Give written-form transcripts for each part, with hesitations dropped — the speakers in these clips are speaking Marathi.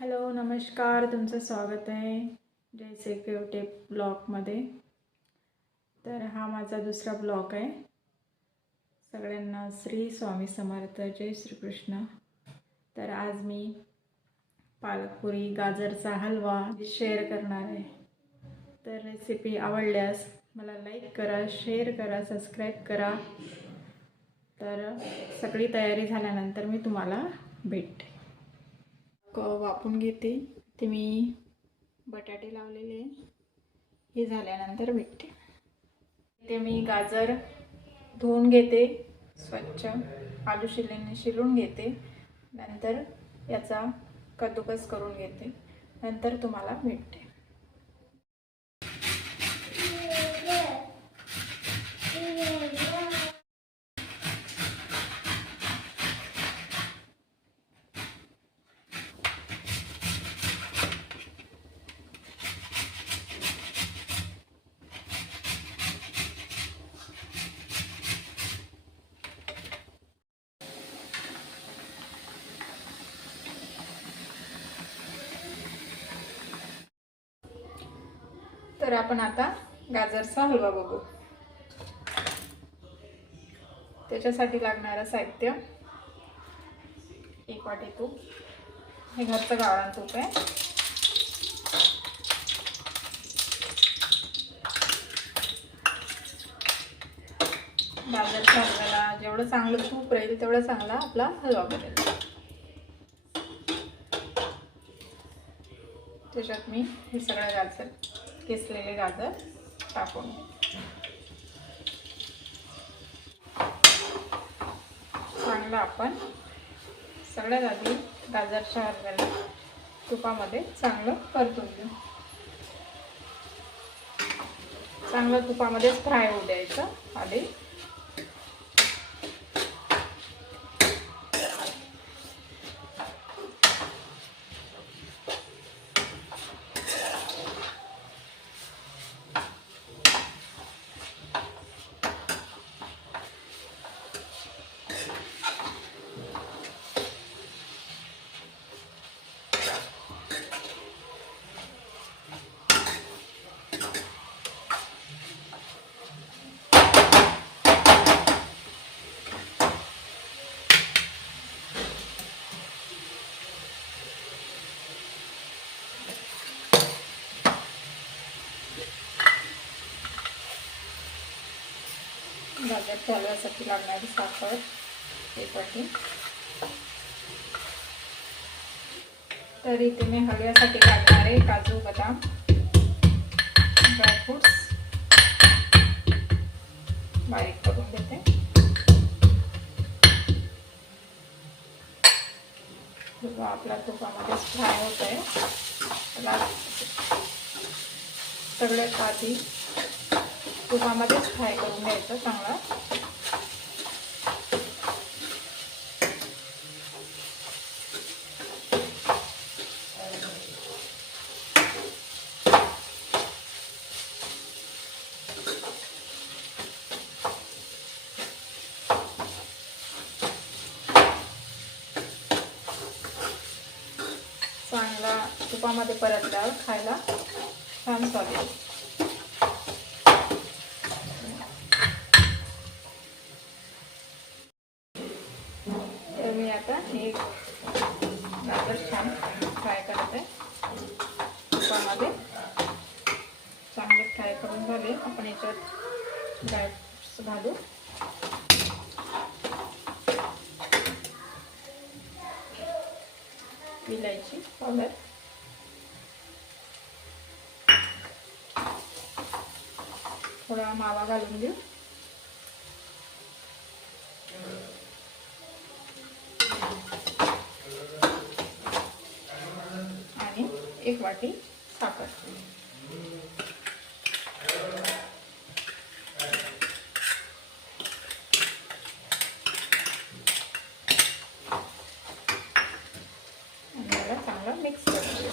हॅलो नमस्कार, तुमचं स्वागत आहे जयश्री केवटे ब्लॉगमध्ये. तर हा माझा दुसरा ब्लॉग आहे. सगळ्यांना श्री स्वामी समर्थ, जय श्रीकृष्ण. तर आज मी पालक पुरी गाजरचा हलवा शेअर करणार आहे. तर रेसिपी आवडल्यास मला लाईक करा, शेअर करा, सबस्क्राईब करा. तर सगळी तयारी झाल्यानंतर मी तुम्हाला भेटते. वापून घेते. ते मी बटाटे लावलेले, हे झाल्यानंतर भेटते. ते मी गाजर धुवून घेते स्वच्छ, आलू शिलेने शिलून घेते. नंतर याचा कद्दूकस करून घेते. नंतर तुम्हाला भेटते. तर आपण आता गाजरचा हलवा बघू. त्याच्यासाठी लागणारं साहित्य: 1 वाटी तूप, हे घरचं गावरान तूप आहे. गाजरच्या हलव्याला जेवढं चांगलं तूप राहील तेवढं चांगला आपला हलवा बनेल. त्याच्यात मी हे सगळं गाजर, किसलेले गाजर टाकून चांगलं आपण सगळ्यात आधी गाजरच्या हलव्याला तुपामध्ये चांगलं परतून घेऊ. चांगलं तुपामध्येच फ्राय होऊ द्यायचं आधी. गाजर हलव्यासाठी लागणारी साखर 1 वाटी. तर इथे मी हलव्यासाठी लागणारे काजू, बदाम, ड्रायफ्रूट्स बारीक करून घेते. आपला तुपामध्ये फ्राय होत आहे. त्याला सगळ्यात आधी तुपामध्येच फ्राय करून घ्यायचं चांगला. चांगला तुपामध्ये परतल्यावर खायला छान स्वाद येतो. तर मी आता हे गाजर छान फ्राय करते तुपामध्ये. चांगले फ्राय करून झाले. आपण याच्यात ड्रायफ्रुट्स घालू. इलायची पावडर, थोडा मावा घालून देऊ. आणि 1 वाटी साखर. आणि चांगला मिक्स करून देऊ.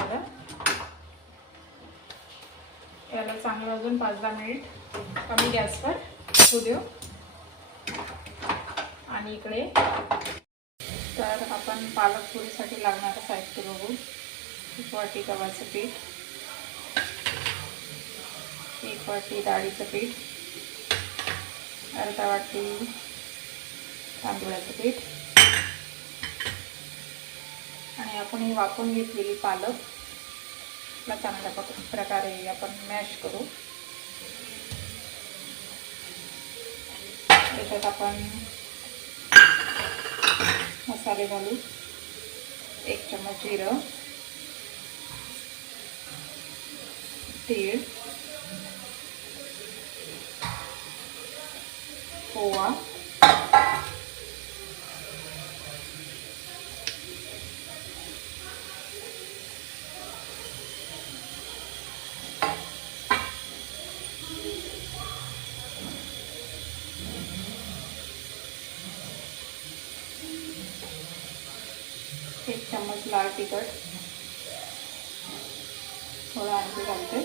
झालं. याला चांगलं अजून 5-10 मिनिट कमी गॅसवर होऊ देऊ. आणि इकडे तर आपण पालक पुरीसाठी लागणारं साहित्य बघू. 1 वाटी गव्हाचं पीठ, 1 वाटी डाळीचं पीठ, अर्धा वाटी तांदूळाचं पीठ आणि आपण ही वाफवून घेतलेली पालक ला चांगल्या प्रकारे आपण मॅश करू. त्याच्यात आपण मसाले घालू. 1 चम्मच जिरं, तीळ, ओवा, एक चम्मच लाल तिखट, थोडं आणखी घालते.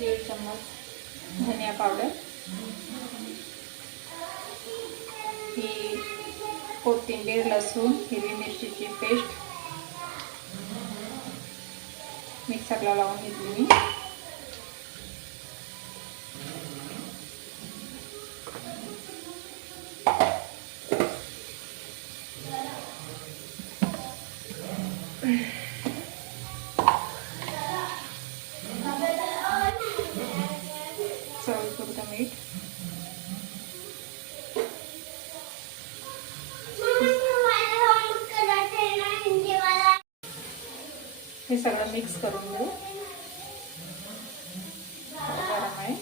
1.5 चम्मच धनिया पावडर, ही कोथिंबीर, लसूण, हिरवी मिरचीची पेस्ट मिक्सरला लावून घेतली मी. चवीपुरतं मीठ, हे सगळं मिक्स करून घेऊ. गरम आहे.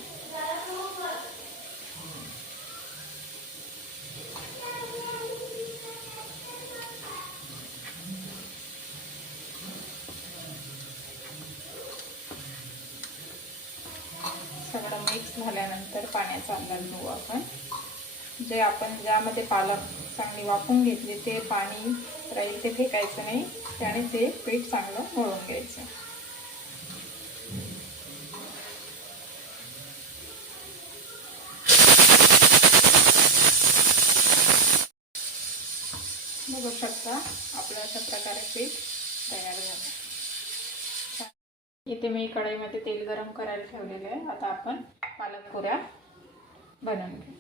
सगळं मिक्स झाल्यानंतर पाण्याचा अंदाज घेऊ आपण. जे आपण ज्यामध्ये पालक चांगली वाफवून घेतली ते पाणी राहील ते फेकायचं नाही. त्याने ते पीठ चांगलं मळून घ्यायचं. बघू शकता आपलं अशा प्रकारे पीठ तयार झालं. इथे मी कढईमध्ये तेल गरम करायला ठेवलेलं आहे. आता आपण पालक पुऱ्या बनवून घेऊ.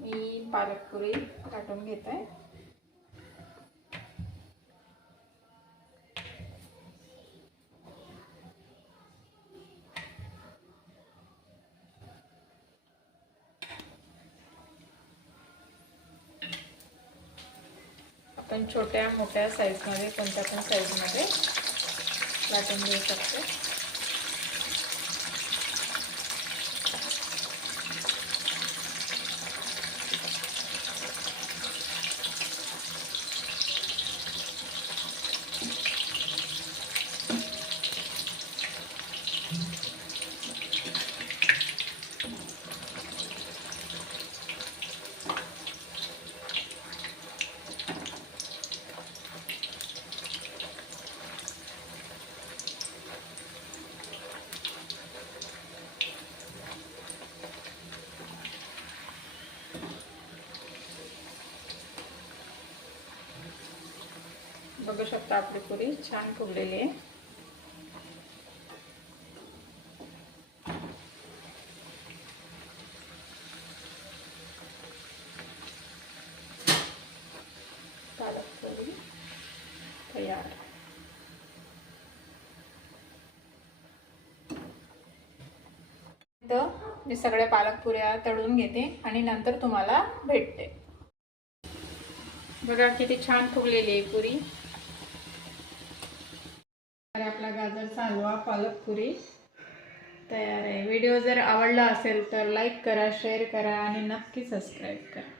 मी पालक पुरी काटून घेत आहे. आपण छोट्या मोठ्या साईजमध्ये कोणत्या पण साईजमध्ये लाटून घेऊ शकतो. बघू शकता आपली पुरी छान फुगलेली आहे. पालक पुरी तयार. तर मी सगळ्या पालक पुऱ्या तळून घेते आणि नंतर तुम्हाला भेटते. बघा किती छान फुगलेली आहे पुरी. आपला गाजरचा हलवा पालक पुरी तयार आहे. व्हिडिओ जर आवडला असेल तर लाईक करा, शेअर करा आणि नक्की सबस्क्राईब करा.